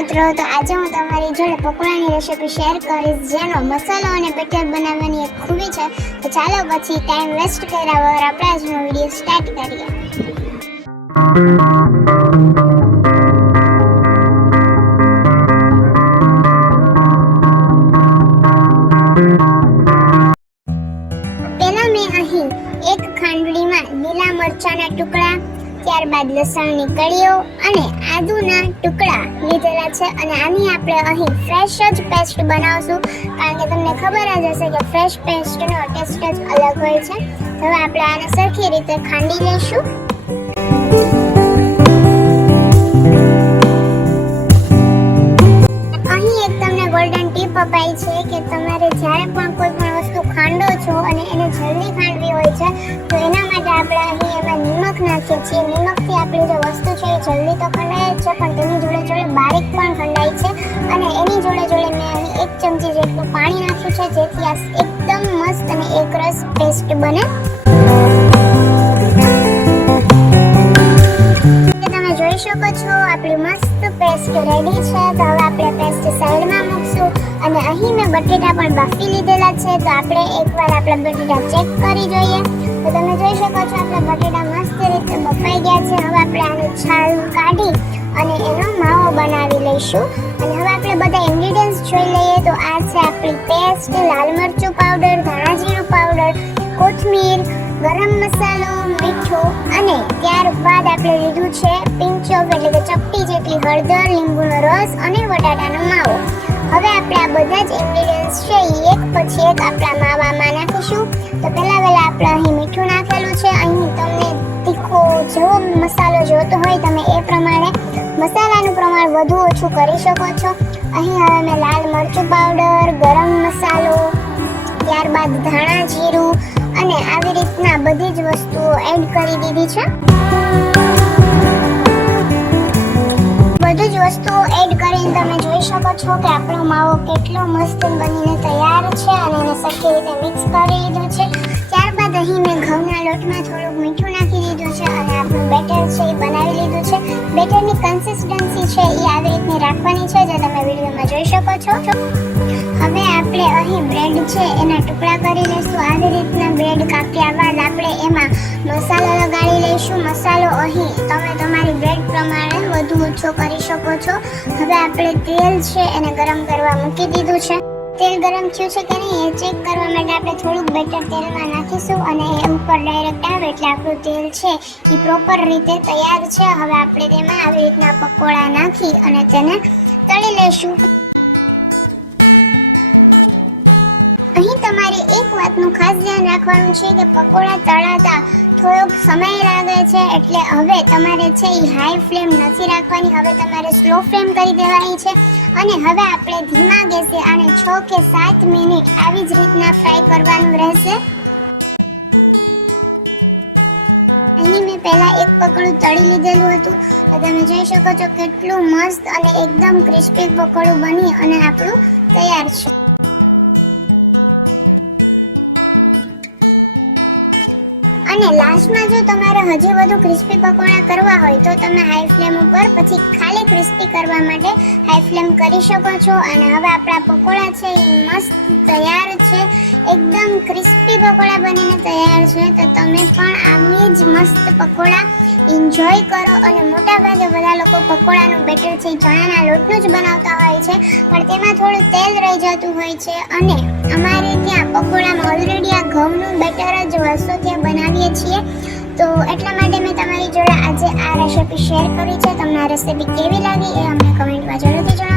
મિત્રો, તો આજે હું તમારી જોડે પકોડાની રેસીપી શેર કરીશ, જેનો મસાલો અને બેટર બનાવવાની એક ખૂબી છે. તો ચાલો પછી ટાઈમ વેસ્ટ કર્યા વગર આપણે આજનો વિડીયો સ્ટાર્ટ કરીએ. પહેલા મેં અહીં એક ખાંડડીમાં લીલા મરચાંના ટુકડા, ત્યારબાદ લસણની કળીઓ અને આદુના ટુકડા લીધેલા છે. અને આની આપણે અહીં ફ્રેશ જ પેસ્ટ બનાવશું, કારણ કે તમને ખબર જ હશે કે ફ્રેશ પેસ્ટનો ટેસ્ટ જ અલગ હોય છે. હવે આપણે આને સરખી રીતે ખાંડી લઈશું. અહીં એક તમને ગોલ્ડન ટીપ અપાઈ છે કે તમારે જ્યારે પણ કોઈ પણ વસ્તુ ખાંડો છો અને એને જલ્દી ખાંડવી હોય છે, તો એના માટે આપણે અહીં એમાં નિમક નાખીએ છીએ. નિમકથી આપણી જે વસ્તુ છે એ જલ્દી તો ખંડાય છે, પણ તેની જોડે જોડે બારીક પણ ખંડાય છે. અને એની જોડે જોડે મેં અહીં 1 ચમચી જેટલું પાણી નાખ્યું છે, જેથી આ એકદમ મસ્ત અને એકરસ પેસ્ટ બને. તમે જોઈ શકો છો આપણી મસ્ત પેસ્ટ રેડી છે. તો હવે આપણે પેસ્ટ સાઈડમાં મૂકશું. અને અહીં મેં બટેટા પણ બાફી લીધેલા છે, તો આપણે એકવાર આપણા બટેટા ચેક કરી જોઈએ. તો તમે જોઈ શકો છો આપણા બટેટા મસ્ત રીતે બફાઈ ગયા છે. હવે આપણે આની છાલ કાઢી અને એનો માવો બનાવી લઈશું. અને હવે આપણે બધા ઇન્ગ્રેડિયન્ટ્સ જોઈ લઈએ. તો આ છે આપણી પેસ્ટ, લાલ મરચું પાવડર, ધાણા જીરું પાવડર, કોથમીર, ગરમ મસાલો, મીઠું અને ત્યારબાદ આપણે લીધું છે પિંચ ઓફ એટલે કે ચપટી જેટલી હળદર, લીંબુનો રસ અને બટાટાનો માવો. હવે આપણે આ બધા જ ઇન્ગ્રેડિયન્ટ્સ છે એ એક પછી એક આપણા માવામાં નાખીશું. તો પહેલા આપણે અહીં મીઠું નાખેલું છે. અહીં તમને તીખો જેવો મસાલો જોતો હોય તમે એ પ્રમાણે મસાલાનું પ્રમાણ વધુ ઓછું કરી શકો છો. અહીં હવે મેં લાલ મરચું પાવડર, ગરમ મસાલો, ત્યારબાદ ધાણા જીરું અને આવી રીતના બધી જ વસ્તુઓ એડ કરી દીધી છે. બધી જ વસ્તુઓ એડ કરીને તમે જોઈ શકો છો કે આપણો માવો કેટલો મસ્ત બનીને તૈયાર છે. અને એને સરખી રીતે મિક્સ કરી લીધું છે. ત્યારબાદ અહીં મેં ઘઉંના લોટમાં થોડુંક મીઠું નાખી દીધું છે અને આપણું બેટર છે એ બનાવી લીધું છે. બેટરની કન્સિસ્ટન્સી છે એ આવી રીતની રાખવાની છે, જે તમે વિડીયોમાં જોઈ શકો છો. હવે આપણે અહીં બ્રેડ છે એના ટુકડા કરી લઈશું. આવી રીતના બ્રેડ કાપ્યા બાદ આપણે એમાં મસાલો લગાડી લઈશું. મસાલો અહીં તમે તમારી બ્રેડ પ્રમાણે વધુ ઓછો કરી શકો છો. હવે આપણે તેલ છે એને ગરમ કરવા મૂકી દીધું છે. તેલ ગરમ થયું છે કે નહીં એ ચેક કરવા માટે આપણે થોડુંક બેટર તેલમાં નાખીશું અને એ ઉપર ડાયરેક્ટ આવે એટલે આપણું તેલ છે એ પ્રોપર રીતે તૈયાર છે. હવે આપણે તેમાં આવી રીતના પકોડા નાખી અને તેને તળી લઈશું. અહીં તમારે એક વાતનું ખાસ ધ્યાન રાખવાનું છે કે પકોડા તળાતા થોડોક સમય લાગે છે, એટલે હવે તમારે છે એ હાઈ ફ્લેમ નથી રાખવાની. હવે તમારે સ્લો ફ્લેમ કરી દેવાની છે. અને હવે આપણે ધીમા ગેસે આને 6 કે 7 મિનિટ આવી જ રીતના ફ્રાય કરવાનું રહેશે. અહીં મેં પહેલા એક પકોડું તળી લીધેલું હતું, તો તમે જોઈ શકો છો કેટલું મસ્ત અને એકદમ ક્રિસ્પી પકોડું બની અને આપણું તૈયાર છે. અને લાસ્ટમાં જો તમારે હજી વધુ ક્રિસ્પી પકોડા કરવા હોય તો તમે હાઈ ફ્લેમ ઉપર પછી ખાલી ક્રિસ્પી કરવા માટે હાઈ ફ્લેમ કરી શકો છો. અને હવે આપણા પકોડા છે એ મસ્ત તૈયાર છે. એકદમ ક્રિસ્પી પકોડા બનીને તૈયાર છે. તો તમે પણ આવી જ મસ્ત પકોડા એન્જોય કરો. અને મોટાભાગે બધા લોકો પકોડાનું બેટર છે ચણાના લોટનું જ બનાવતા હોય છે, પણ તેમાં થોડું તેલ રહી જતું હોય છે. અને અમારે ત્યાં પકોડામાં ઓલરેડી આ ઘઉંનું બેટર જ વર્ષોથી બનાવીએ છીએ. તો એટલા માટે મેં તમારી જોડે આજે આ રેસીપી શેર કરી છે. તમને આ રેસીપી કેવી લાગી એ અમને કમેન્ટમાં જરૂરથી જણાવો.